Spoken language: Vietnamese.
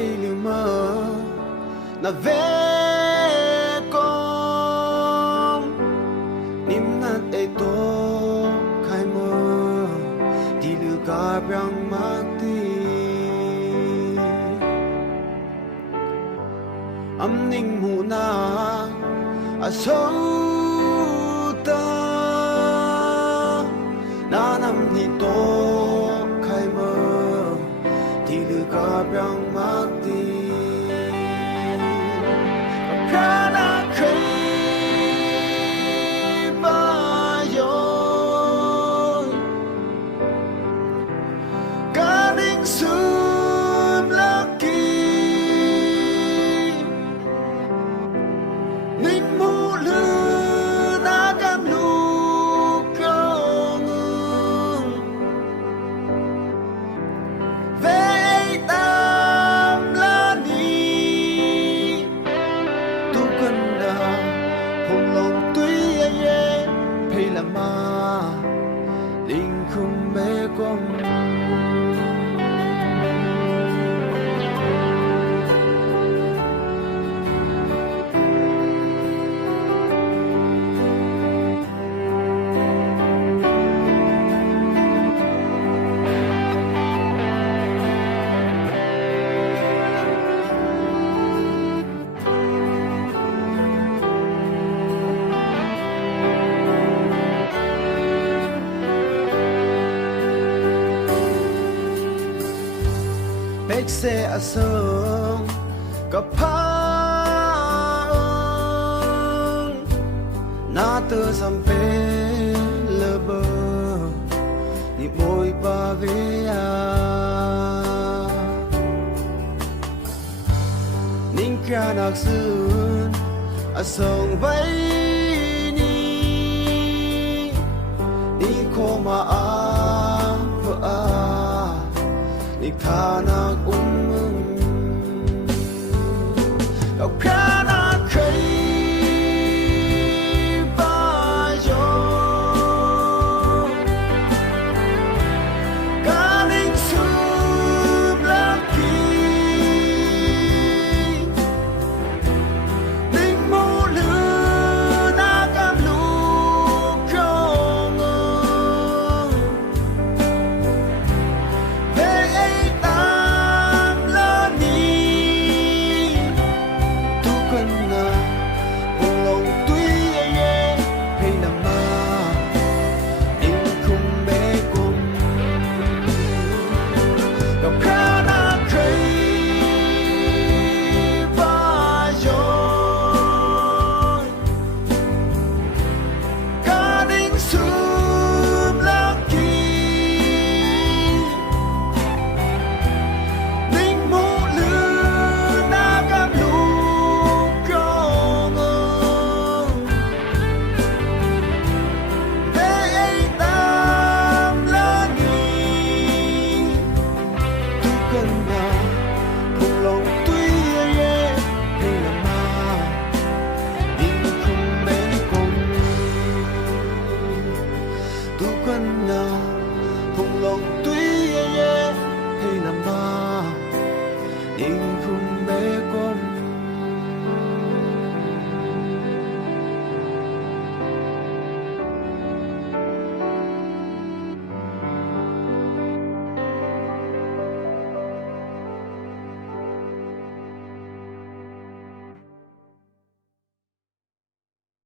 bay liu mơ na ve con. Nim nat e to khai mơ, đi lưu cả brang ma ti. Âm ninh mu 了吗？凌空没光。 เป็กเซอเซิงกับพาองนาเตอสัมเปเลเบอนี่มวยปาเวียนิ่งกรานักซึนอส่งไว้นี่นี่โคมา ikhanak ummum